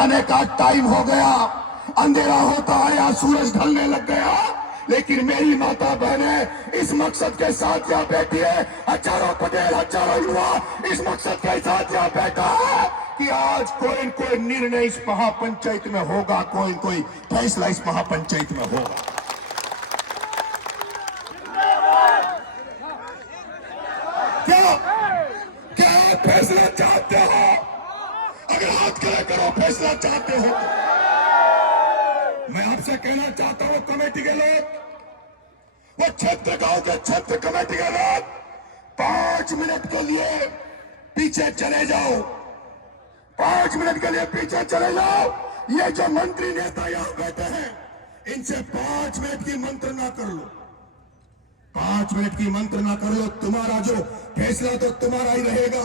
जाने का टाइम हो गया, अंधेरा होता आया, सूरज ढलने लग गया। लेकिन मेरी माता बहनें इस मकसद के साथ यहाँ बैठी है, हजारों पटेल, हजारों युवा इस मकसद के साथ यहाँ बैठा है कि आज कोई न कोई निर्णय इस महापंचायत में होगा, कोई न कोई फैसला इस महापंचायत में होगा। क्या क्या आप फैसला चाहते हो? अगर हाथ खड़ा करो फैसला चाहते हो। मैं आपसे कहना चाहता हूं कमेटी के लोग, वो क्षेत्र गांव के क्षेत्र कमेटी के लोग 5 मिनट के लिए पीछे चले जाओ, 5 मिनट के लिए पीछे चले जाओ। ये जो मंत्री नेता यहां बैठे हैं, इनसे 5 मिनट की मंत्रणा कर लो, 5 मिनट की मंत्रणा कर लो। तुम्हारा जो फैसला तो तुम्हारा ही रहेगा।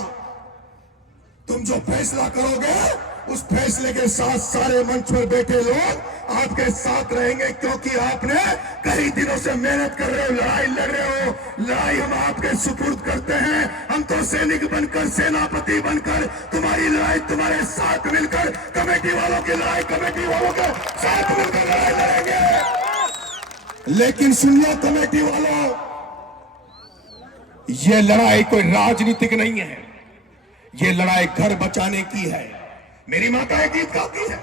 तुम जो फैसला करोगे उस फैसले के साथ सारे मंच पर बैठे लोग आपके साथ रहेंगे, क्योंकि आपने कई दिनों से मेहनत कर रहे हो, लड़ाई लड़ रहे हो। लड़ाई हम आपके सुपुर्द करते हैं। हम तो सैनिक बनकर, सेनापति बनकर तुम्हारी लड़ाई तुम्हारे साथ मिलकर, कमेटी वालों की लड़ाई कमेटी वालों के साथ मिलकर लड़ाई लड़ेंगे। लेकिन सुन लो कमेटी वालों, ये लड़ाई कोई राजनीतिक नहीं है, ये लड़ाई घर बचाने की है। मेरी माता एक गीत गाती है,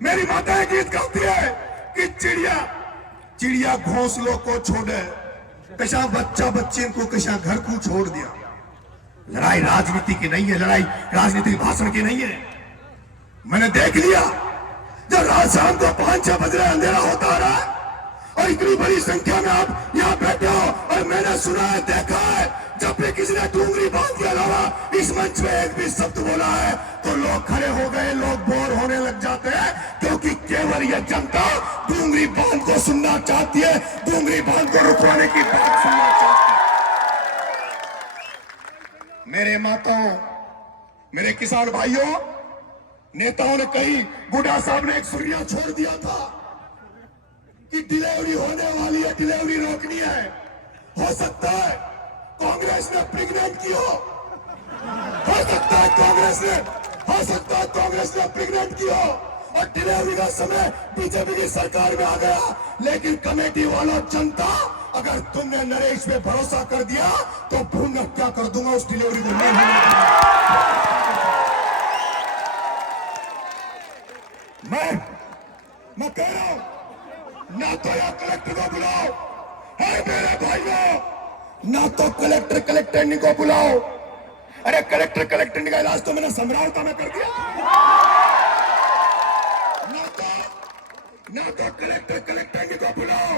मेरी माता एक गीत गाती है कि चिड़िया चिड़िया घोंसलों को छोड़े, कशा बच्चा बच्चे को कशा घर को छोड़ दिया। लड़ाई राजनीति की नहीं है, लड़ाई राजनीतिक भाषण की नहीं है। मैंने देख लिया जब रात शाम को 5-6 बज रहे, अंधेरा होता रहा और इतनी बड़ी संख्या में आप यहाँ बैठे हो, और मैंने सुना है, देखा है, जब भी किसी ने डूंगरी बांध के अलावा इस मंच में एक भी शब्द बोला है तो लोग खड़े हो गए, लोग बोर होने लग जाते हैं, क्योंकि केवल यह जनता डूंगरी बांध को सुनना चाहती है, डूंगरी बांध को रुकवाने की बात सुनना चाहती है। मेरे माताओं, मेरे किसान भाइयों, नेताओं ने कही, बूढ़ा साहब ने एक सुनिया छोड़ दिया था कि डिलीवरी होने वाली है, डिलीवरी रोकनी है। हो सकता है कांग्रेस ने प्रेग्नेंट की हो सकता है कांग्रेस ने प्रेग्नेंट की हो और डिलीवरी का समय बीजेपी की सरकार में आ गया। लेकिन कमेटी वालों, जनता, अगर तुमने नरेश पे भरोसा कर दिया तो भूल क्या कर दूंगा, उस डिलीवरी को नहीं होने दूंगा। मैं कह रहा हूं, ना तो या कलेक्टर को बुलाओ, है मेरे भाइयों, ना तो कलेक्टर को बुलाओ। अरे कलेक्टर का इलाज तो मैंने समरावता में कर दिया। ना तो कलेक्टर को बुलाओ,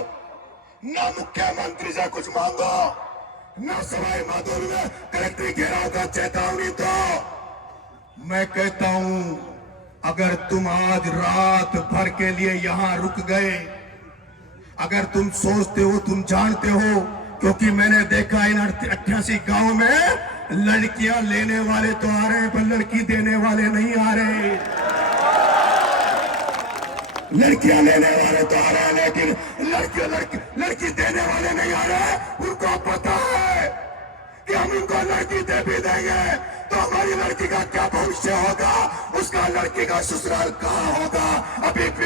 ना मुख्यमंत्री से कुछ मांगो, ना सवाई माधोपुर में कलेक्टर घेराव का चेतावनी दो। मैं कहता हूं, अगर तुम आज रात भर के लिए यहां रुक गए, अगर तुम सोचते हो, तुम जानते हो, क्योंकि मैंने देखा इन 88 गांव में लड़कियां लेने वाले तो आ रहे हैं, पर लड़की देने वाले नहीं आ रहे। लड़कियां लेने वाले तो आ रहे हैं, लेकिन लड़की देने वाले नहीं आ रहे। उनको पता है कि हम इनको लड़की दे भी देंगे तो हमारी लड़की का क्या भविष्य होगा, उसका लड़की का ससुराल कहाँ होगा।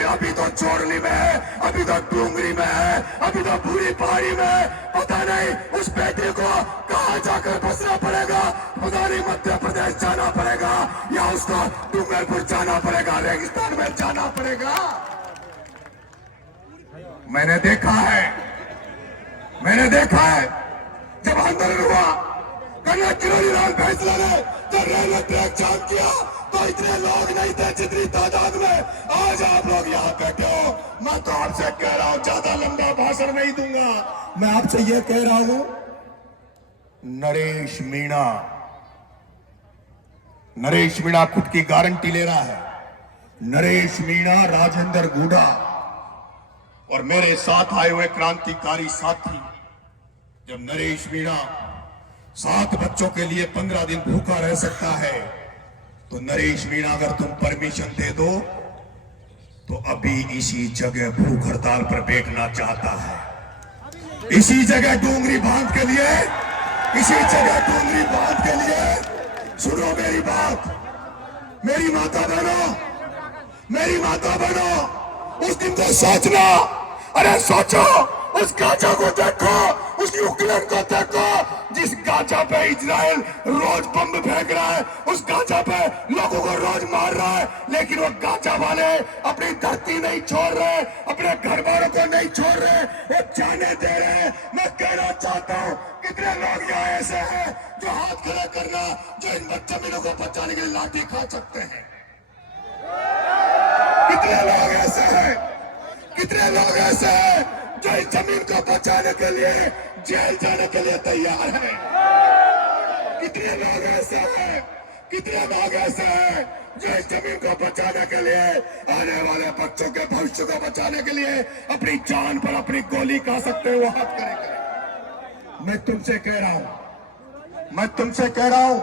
अभी तो चोरली में है, अभी तो डूंगरी में है, अभी तो पूरी पहाड़ी में। पता नहीं उस बेटे को कहाँ जाकर बसना पड़ेगा, पता नहीं मध्य प्रदेश जाना पड़ेगा या उसको डूंगरपुर जाना पड़ेगा, रेगिस्तान में जाना पड़ेगा। मैंने देखा है जब आंदोलन हुआ, कन्या किरोड़ी लाल फैसला ने जब रेलवे ट्रैक जाम किया तो इतने लोग नहीं थे जितनी तादाद में आज आप लोग यहाँ बैठे हो। मैं तो आपसे कह रहा हूं, ज्यादा लंबा भाषण नहीं दूंगा। मैं आपसे ये कह रहा हूं, नरेश मीणा खुद की गारंटी ले रहा है। नरेश मीणा, राजेंद्र गुड़ा और मेरे साथ आए हुए क्रांतिकारी साथी, जब नरेश मीणा 7 बच्चों के लिए 15 दिन भूखा रह सकता है, तो नरेश मीणा अगर तुम परमिशन दे दो तो अभी इसी जगह भूख हड़ताल पर बैठना चाहता है। इसी जगह डूंगरी बांध के लिए, सुनो मेरी बात, मेरी माता बहनों, मेरी माता बहनों, उस दिन को सोचना। अरे सोचो, उस गाजा को देखो, उस यूक्रेन को देखो, जिस गाजा पे इजराइल रोज बम फेंक रहा है, उस गाजा पे लोगों को रोज मार रहा है, लेकिन वो गाजा वाले अपनी धरती नहीं छोड़ रहे, अपने घर वालों को नहीं छोड़ रहे, वो जाने दे रहे। मैं कहना चाहता हूँ, कितने लोग यहाँ ऐसे हैं जो हाथ खड़ा करना, जो इन जमीनों को बचाने के लिए लाठी खा सकते हैं? कितने लोग ऐसे हैं, कितने लोग ऐसे हैं जो इस जमीन को बचाने के लिए जेल जाने के लिए तैयार हैं? कितने लोग ऐसे हैं, कितने लोग ऐसे हैं जो इस जमीन को बचाने के लिए, आने वाले बच्चों के भविष्य को बचाने के लिए अपनी जान पर अपनी गोली खा सकते हैं? वो हाथ करेंगे। मैं तुमसे कह रहा हूं, मैं तुमसे कह रहा हूं,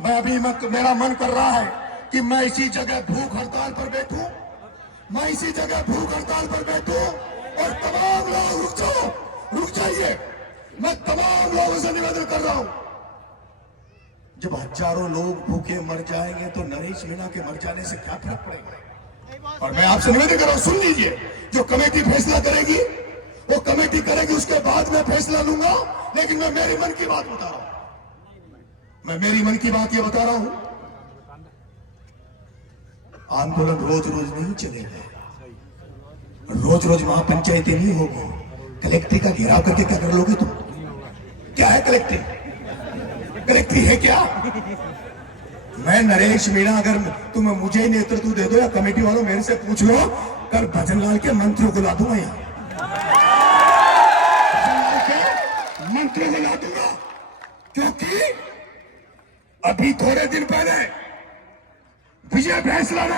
मैं अभी मेरा मन कर रहा है कि मैं इसी जगह भूख हड़ताल पर बैठूं, मैं इसी जगह भूख हड़ताल पर बैठूं और तमाम लोग रुक जाओ, रुक जाइए। मैं तमाम लोगों से निवेदन कर रहा हूं, जब हजारों लोग भूखे मर जाएंगे तो नरेश मीणा के मर जाने से क्या फर्क पड़ेगा? और मैं आपसे निवेदन कर रहा हूं, सुन लीजिए, जो कमेटी फैसला करेगी वो कमेटी करेगी, उसके बाद मैं फैसला लूंगा। लेकिन मैं मेरे मन की बात बता रहा हूं, मैं मेरी मन की बात ये बता रहा हूं, आंदोलन रोज रोज नहीं चलेगा, रोज रोज महापंचायतें नहीं होगी। कलेक्ट्री का घेराव करके क्या कर लोगे तुम? क्या है कलेक्ट्री? कलेक्ट्री है क्या? मैं नरेश मीणा, अगर तुम मुझे नेतृत्व दे दो या कमेटी वालों मेरे से पूछ लो, कल भजनलाल के मंत्रियों को ला दूंगा, यहाँ मंत्रियों को ला दूंगा, क्योंकि अभी थोड़े दिन पहले विजय फैसला ने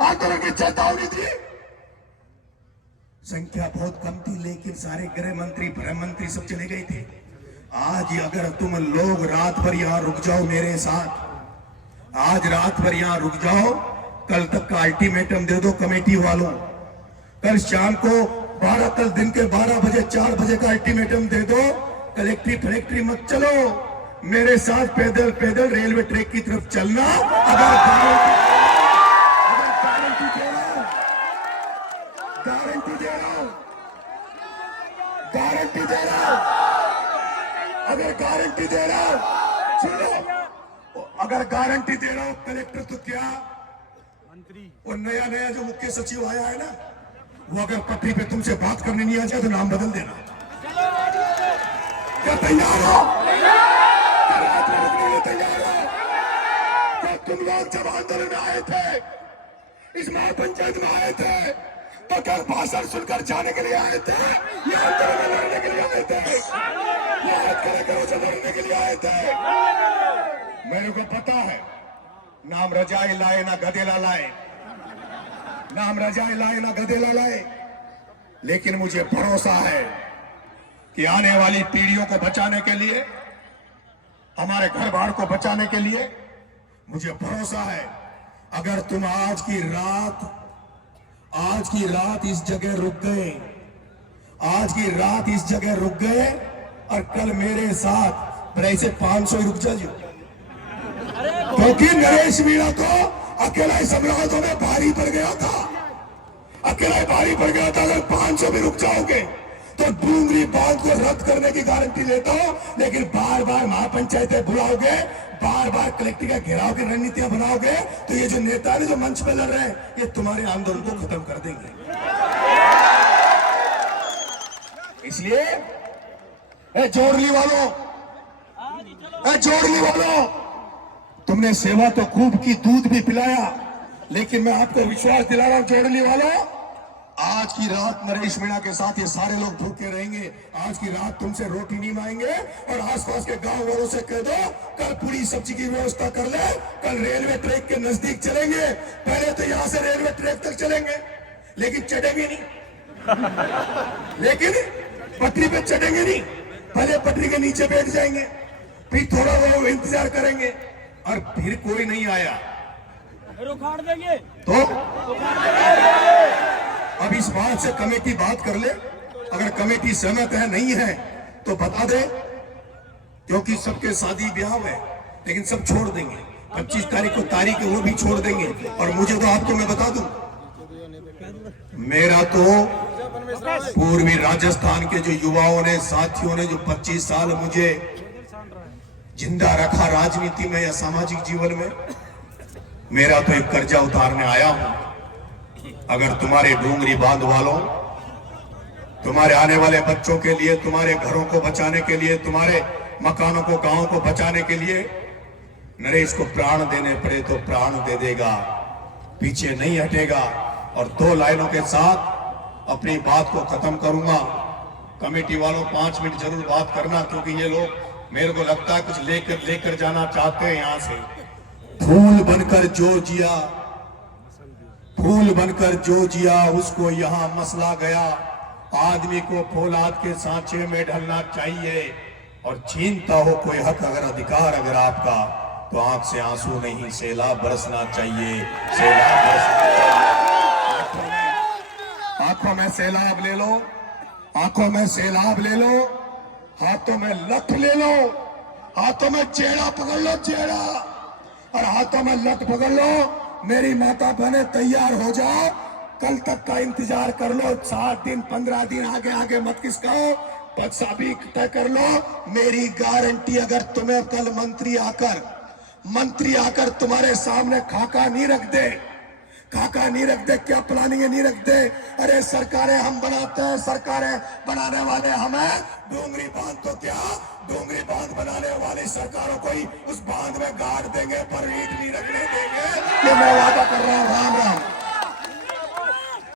आंदोलन की चेतावनी दी। संख्या बहुत कम थी, लेकिन सारे गृह मंत्री, गृह मंत्री सब चले गए थे। आज अगर तुम लोग रात भर यहां रुक जाओ मेरे साथ, आज रात भर यहां रुक जाओ, कल तक का अल्टीमेटम दे दो कमेटी वालों, कल शाम को 12, कल दिन के 12 बजे 4 बजे का अल्टीमेटम दे दो, कलेक्ट्री फैक्ट्री मत चलो, मेरे साथ पैदल पैदल रेलवे ट्रैक की तरफ चलना। अगर गारंटी दे रहा हूं, गारंटी दे रहा हूं, गारंटी दे रहा हूं, अगर गारंटी दे रहा हूं, सुनो, अगर गारंटी दे रहा हूं, कलेक्टर तो क्या मंत्री, वो नया नया जो मुख्य सचिव आया है ना, वो अगर पटरी पे तुमसे बात करने नहीं आ जाए तो नाम बदल देना। क्या तैयार हो? तैयार हो? क्या तुम लोग जब आंदोलन में आए थे, इस महापंचायत में आए थे, तो क्या भाषण सुनकर जाने के लिए आए थे या आंदोलन में लड़ने के लिए आए थे, या लड़ने के लिए आए थे? मेरे को पता है, नाम रजाई लाए ना गधेला लाए, नाम रजाई लाए ना गधेला लाए, लेकिन मुझे भरोसा है कि आने वाली पीढ़ियों को बचाने के लिए, हमारे घर बार को बचाने के लिए, मुझे भरोसा है, अगर तुम आज की रात इस जगह रुक गए, आज की रात इस जगह रुक गए और कल मेरे साथ ऐसे 500 रुक जाइए, क्योंकि नरेश मीणा को अकेला ही सम्राटों में भारी पड़ गया था, अकेला ही भारी पड़ गया था। अगर 500 भी रुक जाओगे तो डूंगरी बांध को रद्द करने की गारंटी लेता हूं, लेकिन बार बार महापंचायतें बुलाओगे, बार बार कलेक्टर का घेराव की रणनीतियां बनाओगे, तो ये जो नेता है जो मंच पे लड़ रहे हैं, ये तुम्हारे आंदोलन को खत्म कर देंगे। इसलिए जोड़ली वालों, तुमने सेवा तो खूब की, दूध भी पिलाया, लेकिन मैं आपको विश्वास दिला रहा हूं जोड़ली वालों, आज की रात नरेश मीणा के साथ ये सारे लोग भूखे रहेंगे। आज की रात तुमसे रोटी नहीं मांगेंगे और आसपास के गांव वालों से कह दो कल पूरी सब्जी की व्यवस्था कर ले, कल रेलवे ट्रैक के नजदीक चलेंगे। पहले तो यहां से रेलवे ट्रैक तक चलेंगे, लेकिन चढ़ेंगे नहीं, लेकिन पटरी पे चढ़ेंगे नहीं, पहले पटरी के नीचे बैठ जाएंगे, फिर थोड़ा वो इंतजार करेंगे और फिर कोई नहीं आया उखाड़ देंगे तो अब इस बात से कमेटी बात कर ले, अगर कमेटी सहमत है नहीं है तो बता दे, क्योंकि सबके शादी ब्याह है, लेकिन सब छोड़ देंगे। 25 तारीख को तारीख है वो भी छोड़ देंगे। और मुझे तो आपको मैं बता दूं, मेरा तो पूर्वी राजस्थान के जो युवाओं ने, साथियों ने जो 25 साल मुझे जिंदा रखा राजनीति में या सामाजिक जीवन में, मेरा तो एक कर्जा उतारने आया हूं। अगर तुम्हारे डूंगरी बांध वालों, तुम्हारे आने वाले बच्चों के लिए, तुम्हारे घरों को बचाने के लिए, तुम्हारे मकानों को, गांवों को बचाने के लिए नरेश को प्राण देने पड़े तो प्राण दे देगा, पीछे नहीं हटेगा। और 2 लाइनों के साथ अपनी बात को खत्म करूंगा। कमेटी वालों 5 मिनट जरूर बात करना, क्योंकि ये लोग मेरे को लगता है कुछ लेकर जाना चाहते हैं यहां से। फूल बनकर जो जिया, फूल बनकर जो जिया उसको यहां मसला गया। आदमी को फौलाद के सांचे में ढलना चाहिए, और छीनता हो कोई हक अगर अधिकार अगर आपका, तो आंख से आंसू नहीं सैलाब बरसना चाहिए, सैलाब बरसना चाहिए। आंखों में सैलाब ले लो, आंखों में सैलाब ले लो, हाथों में लठ ले लो, हाथों में चेहरा पकड़ लो, चेहरा, और हाथों में लठ पकड़ लो। मेरी माता बहने तैयार हो जाओ, कल तक का इंतजार कर लो। 7 दिन 15 दिन आगे आगे मत किसकाओ, बस अभी तय कर लो। मेरी गारंटी, अगर तुम्हें कल मंत्री आकर तुम्हारे सामने खाका नहीं रख दे, खाका नहीं रख दे, क्या प्लानिंग नहीं रख दे, अरे सरकारें हम बनाते हैं, सरकारें बनाने वाले हमें, डूंगरी बांध तो क्या, डूंगरी बांध बनाने वाली सरकारों को ही उस बांध में गाड़ देंगे, पर ईंट नहीं रखने देंगे। ये मैं वादा कर रहा हूं। राम राम।